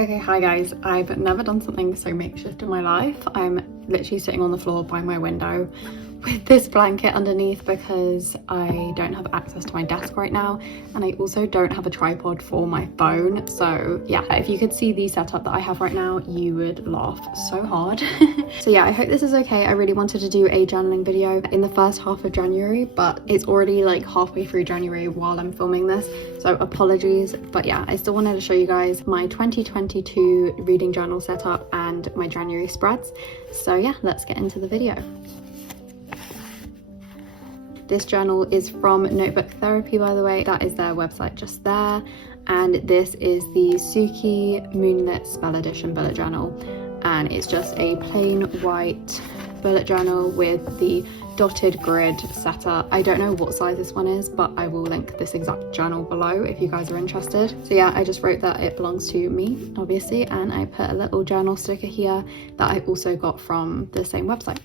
Okay, hi guys. I've never done something so makeshift in my life. I'm literally sitting on the floor by my window with this blanket underneath because I don't have access to my desk right now, and I also don't have a tripod for my phone. So yeah, if you could see the setup that I have right now, you would laugh so hard. So yeah, I hope this is okay. I really wanted to do a journaling video in the first half of January, but it's already like halfway through January while I'm filming this, so apologies. But yeah, I still wanted to show you guys my 2022 reading journal setup and my January spreads. So yeah, let's get into the video. This journal is from Notebook Therapy, by the way. That is their website just there. And this is the Suki Moonlit Spell Edition bullet journal. And it's just a plain white bullet journal with the dotted grid setup. I don't know what size this one is, but I will link this exact journal below if you guys are interested. So yeah, I just wrote that it belongs to me, obviously, and I put a little journal sticker here that I also got from the same website.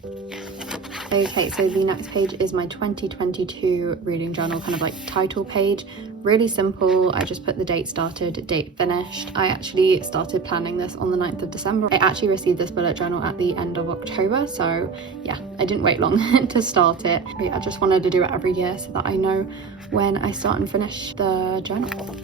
Okay, so the next page is my 2022 reading journal kind of like title page. Really simple. I just put the date started, date finished. I actually started planning this on the 9th of December. I actually received this bullet journal at the end of October, so yeah, I didn't wait long to start it. But yeah, I just wanted to do it every year so that I know when I start and finish the journal.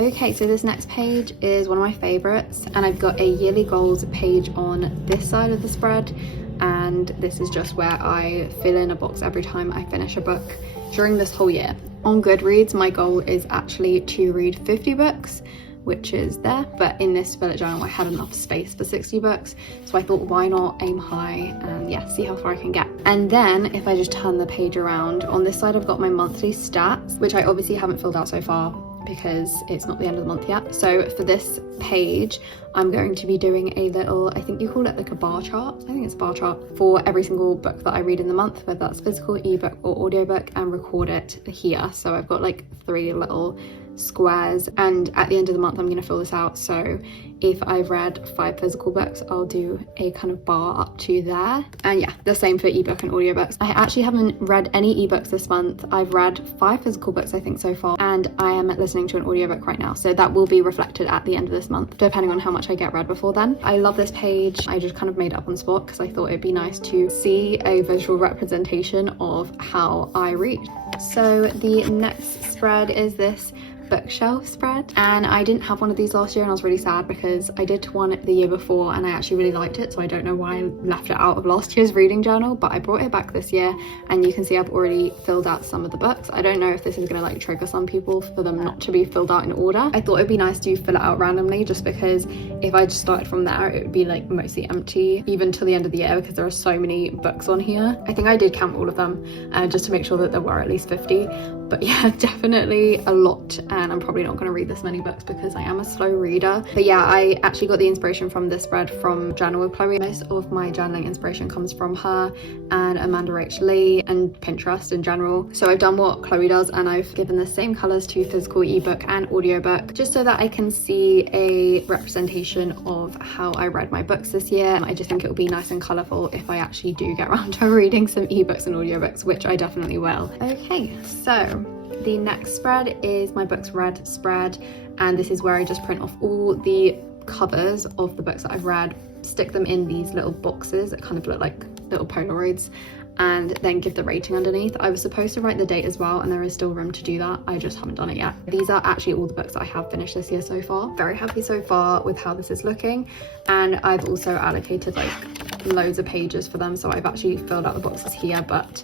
Okay, so this next page is one of my favorites, and I've got a yearly goals page on this side of the spread, and this is just where I fill in a box every time I finish a book during this whole year. On Goodreads, my goal is actually to read 50 books, which is there, but in this bullet journal I had enough space for 60 books, so I thought why not aim high and yeah, see how far I can get. And then if I just turn the page around, on this side I've got my monthly stats, which I obviously haven't filled out so far because it's not the end of the month yet. So for this page I'm going to be doing a little, I think you call it like a bar chart, I think it's a bar chart, for every single book that I read in the month, whether that's physical, ebook or audiobook, and record it here. So I've got like 3 little squares, and at the end of the month I'm going to fill this out. So if I've read 5 physical books, I'll do a kind of bar up to there. And yeah, the same for ebook and audiobooks. I actually haven't read any ebooks this month. I've read 5 physical books I think so far, and I am listening to an audiobook right now, so that will be reflected at the end of this month depending on how much I get read before then. I love this page. I just kind of made it up on the spot because I thought it'd be nice to see a visual representation of how I read. So the next spread is this bookshelf spread, and I didn't have one of these last year and I was really sad because I did one the year before and I actually really liked it, so I don't know why I left it out of last year's reading journal, but I brought it back this year, and you can see I've already filled out some of the books. I don't know if this is going to like trigger some people for them not to be filled out in order. I thought it'd be nice to fill it out randomly, just because if I just started from there it would be like mostly empty even till the end of the year because there are so many books on here. I think I did count all of them just to make sure that there were at least 50, but yeah, definitely a lot. And I'm probably not going to read this many books because I am a slow reader. But yeah, I actually got the inspiration from this spread from Journal with Chloe. Most of my journaling inspiration comes from her and Amanda Rach Lee and Pinterest in general. So I've done what Chloe does, and I've given the same colors to physical, ebook and audiobook, just so that I can see a representation of how I read my books this year. I just think it will be nice and colorful if I actually do get around to reading some ebooks and audiobooks, which I definitely will. Okay, so the next spread is my books read spread, and this is where I just print off all the covers of the books that I've read, stick them in these little boxes that kind of look like little Polaroids, and then give the rating underneath. I was supposed to write the date as well, and there is still room to do that. I just haven't done it yet. These are actually all the books that I have finished this year so far. Very happy so far with how this is looking, and I've also allocated like loads of pages for them, so I've actually filled out the boxes here, but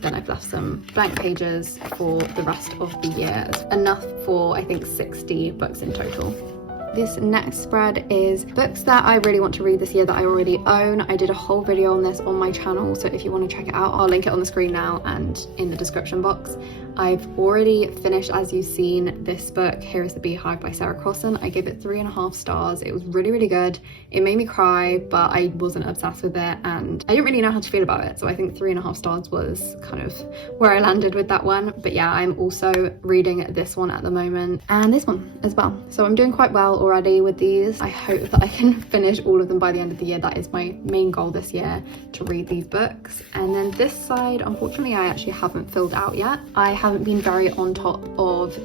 then I've left some blank pages for the rest of the year. Enough for I think 60 books in total. This next spread is books that I really want to read this year that I already own. I did a whole video on this on my channel, so if you want to check it out, I'll link it on the screen now and in the description box. I've already finished, as you've seen, this book, Here is the Beehive by Sarah Crossan. I gave it 3.5 stars. It was really, really good. It made me cry, but I wasn't obsessed with it and I didn't really know how to feel about it. So I think 3.5 stars was kind of where I landed with that one. But yeah, I'm also reading this one at the moment and this one as well. So I'm doing quite well already with these. I hope that I can finish all of them by the end of the year. That is my main goal this year, to read these books. And then this side, unfortunately, I actually haven't filled out yet. I haven't been very on top of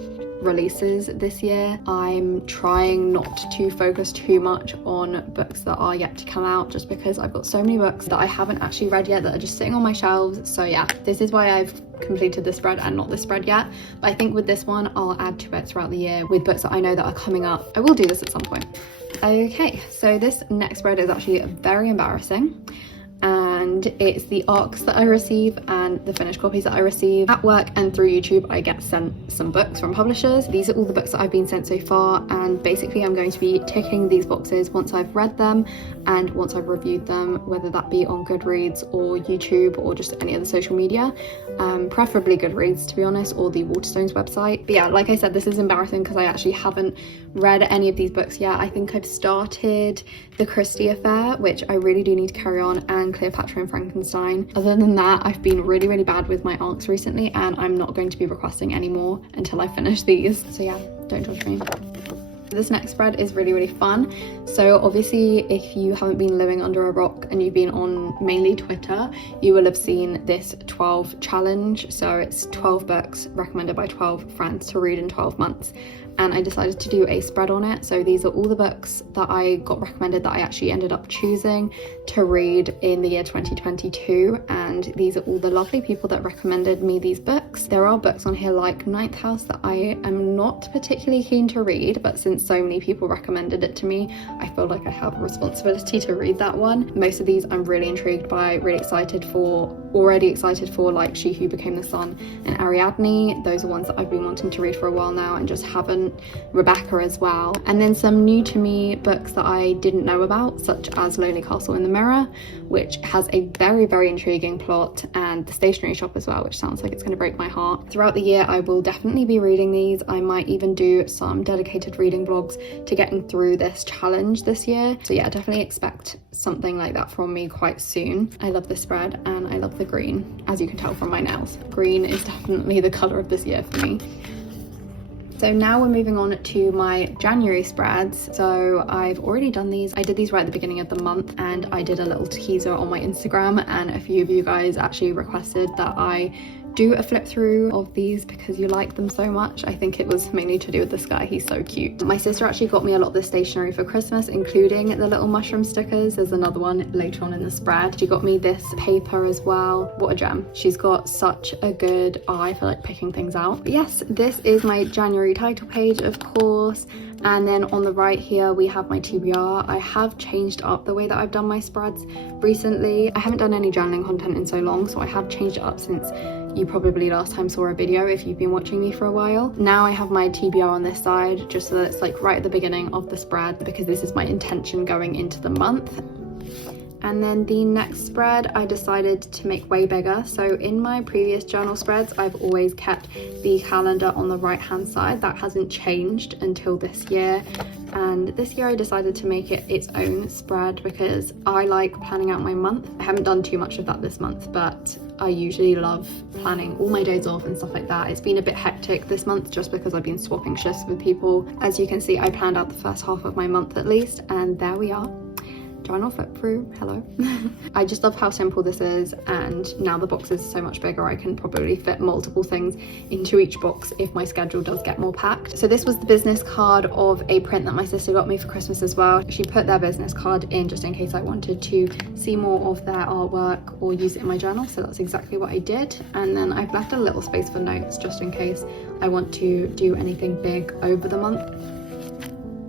releases this year. I'm trying not to focus too much on books that are yet to come out, just because I've got so many books that I haven't actually read yet that are just sitting on my shelves. So yeah, this is why I've completed this spread and not this spread yet. But I think with this one, I'll add to it throughout the year with books that I know that are coming up. I will do this at some point. Okay, so this next spread is actually very embarrassing. And it's the ARCs that I receive and the finished copies that I receive. At work and through YouTube, I get sent some books from publishers. These are all the books that I've been sent so far, and basically I'm going to be ticking these boxes once I've read them and once I've reviewed them, whether that be on Goodreads or YouTube or just any other social media, preferably Goodreads to be honest, or the Waterstones website. But yeah, like I said, this is embarrassing because I actually haven't read any of these books yet. I think I've started The Christie Affair, which I really do need to carry on, and Cleopatra and Frankenstein. Other than that, I've been really bad with my ARCs recently, and I'm not going to be requesting any more until I finish these. So yeah, don't judge me. This next spread is really fun. So obviously, if you haven't been living under a rock and you've been on mainly Twitter, you will have seen this 12 challenge. So it's 12 books recommended by 12 friends to read in 12 months. And I decided to do a spread on it. So these are all the books that I got recommended that I actually ended up choosing to read in the year 2022. And these are all the lovely people that recommended me these books. There are books on here like Ninth House that I am not particularly keen to read, but since so many people recommended it to me, I feel like I have a responsibility to read that one. Most of these I'm really intrigued by, already excited for, like She Who Became the Sun and Ariadne. Those are ones that I've been wanting to read for a while now and just haven't. Rebecca as well. And then some new to me books that I didn't know about, such as Lonely Castle in the Mirror, which has a very intriguing plot, and The Stationery Shop as well, which sounds like it's going to break my heart. Throughout the year, I will definitely be reading these. I might even do some dedicated reading vlogs to getting through this challenge this year. So yeah, definitely expect something like that from me quite soon. I love this spread and I love the green, as you can tell from my nails. Green is definitely the colour of this year for me. So now we're moving on to my January spreads. So I've already done these. I did these right at the beginning of the month, and I did a little teaser on my Instagram, and a few of you guys actually requested that I do a flip through of these because you like them so much. I think it was mainly to do with this guy, he's so cute. My sister actually got me a lot of this stationery for Christmas, including the little mushroom stickers. There's another one later on in the spread. She got me this paper as well. What a gem. She's got such a good eye for like picking things out. But yes, this is my January title page, of course. And then on the right here we have my TBR. I have changed up the way that I've done my spreads recently. I haven't done any journaling content in so long, so I have changed it up since you probably last time saw a video if you've been watching me for a while. Now I have my TBR on this side, just so that it's like right at the beginning of the spread, because this is my intention going into the month. And then the next spread I decided to make way bigger. So in my previous journal spreads, I've always kept the calendar on the right hand side. That hasn't changed until this year. And this year I decided to make it its own spread because I like planning out my month. I haven't done too much of that this month, but I usually love planning all my days off and stuff like that. It's been a bit hectic this month just because I've been swapping shifts with people. As you can see, I planned out the first half of my month at least, and there we are. Journal flip through, hello. I just love how simple this is, and now the boxes are so much bigger, I can probably fit multiple things into each box if my schedule does get more packed. So this was the business card of a print that my sister got me for Christmas as well. She put their business card in just in case I wanted to see more of their artwork or use it in my journal, so that's exactly what I did. And then I've left a little space for notes just in case I want to do anything big over the month.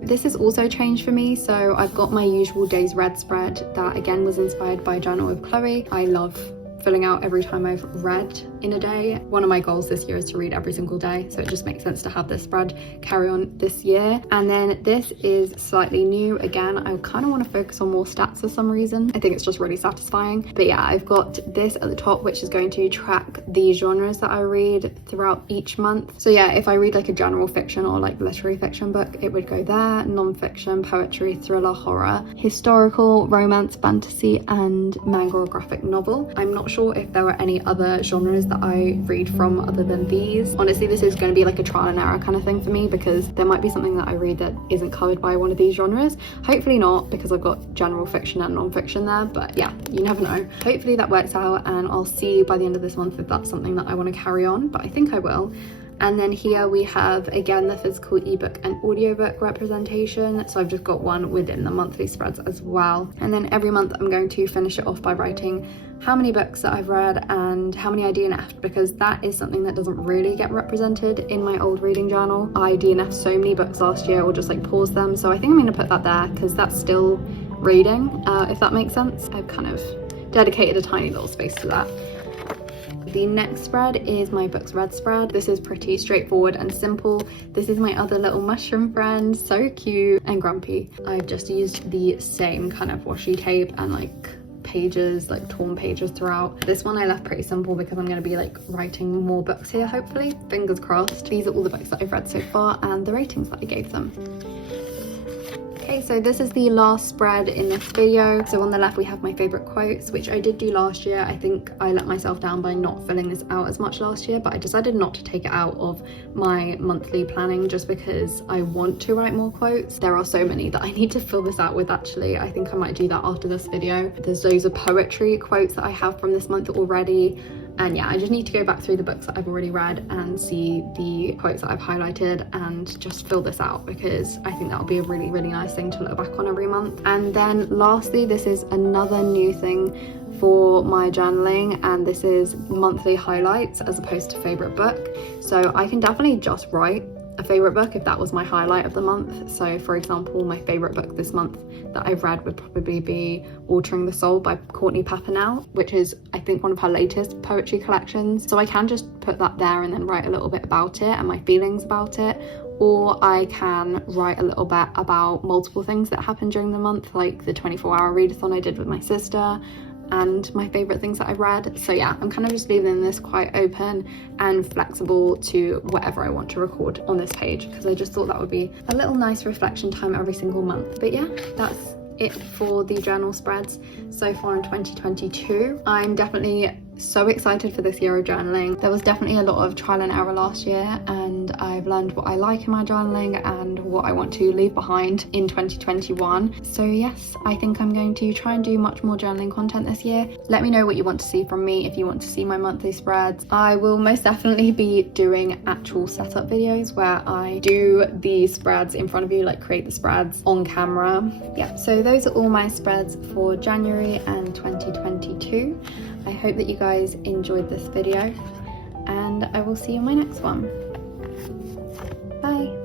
This has also changed for me, so I've got my usual days read spread that again was inspired by Journal with Chloe. I love filling out every time I've read in a day. One of my goals this year is to read every single day, so it just makes sense to have this spread carry on this year. And then this is slightly new. Again, I kind of want to focus on more stats for some reason. I think it's just really satisfying. But yeah, I've got this at the top, which is going to track the genres that I read throughout each month. So yeah, if I read like a general fiction or like literary fiction book, it would go there. Non-fiction, poetry, thriller, horror, historical, romance, fantasy, and manga or graphic novel. I'm not sure if there are any other genres that I read from other than these. Honestly, this is going to be like a trial and error kind of thing for me, because there might be something that I read that isn't covered by one of these genres. Hopefully not, because I've got general fiction and non-fiction there, but yeah, you never know. Hopefully that works out, and I'll see by the end of this month if that's something that I want to carry on, but I think I will. And then here we have again the physical ebook and audiobook representation, so I've just got one within the monthly spreads as well. And then every month I'm going to finish it off by writing how many books that I've read and how many I DNF'd, because that is something that doesn't really get represented in my old reading journal. I DNF'd so many books last year, or just like paused them, so I think I'm going to put that there because that's still reading, if that makes sense. I've kind of dedicated a tiny little space to that. The next spread is my books read spread. This is pretty straightforward and simple. This is my other little mushroom friend, so cute and grumpy. I've just used the same kind of washi tape and like pages, like torn pages throughout. This one I left pretty simple because I'm going to be like writing more books here, hopefully, fingers crossed. These are all the books that I've read so far and the ratings that I gave them. Okay, so this is the last spread in this video. So on the left we have my favorite quotes, which I did do last year. I think I let myself down by not filling this out as much last year, but I decided not to take it out of my monthly planning just because I want to write more quotes. There are so many that I need to fill this out with actually. I think I might do that after this video. There's loads of poetry quotes that I have from this month already. And yeah, I just need to go back through the books that I've already read and see the quotes that I've highlighted and just fill this out, because I think that will be a really, really nice thing to look back on every month. And then lastly, this is another new thing for my journaling, and this is monthly highlights as opposed to favorite book. So I can definitely just write a favorite book if that was my highlight of the month. So for example, my favorite book this month that I've read would probably be Altering the Soul by Courtney Papernell, which is I think one of her latest poetry collections. So I can just put that there and then write a little bit about it and my feelings about it, or I can write a little bit about multiple things that happened during the month, like the 24-hour readathon I did with my sister and my favorite things that I've read. So yeah, I'm kind of just leaving this quite open and flexible to whatever I want to record on this page, because I just thought that would be a little nice reflection time every single month. But yeah, that's it for the journal spreads so far in 2022. I'm definitely so excited for this year of journaling. There was definitely a lot of trial and error last year, and I've learned what I like in my journaling and what I want to leave behind in 2021. So yes, I think I'm going to try and do much more journaling content this year. Let me know what you want to see from me if you want to see my monthly spreads. I will most definitely be doing actual setup videos where I do the spreads in front of you, like create the spreads on camera. Yeah, so those are all my spreads for January and 2022. I hope that you guys enjoyed this video, and I will see you in my next one. Bye.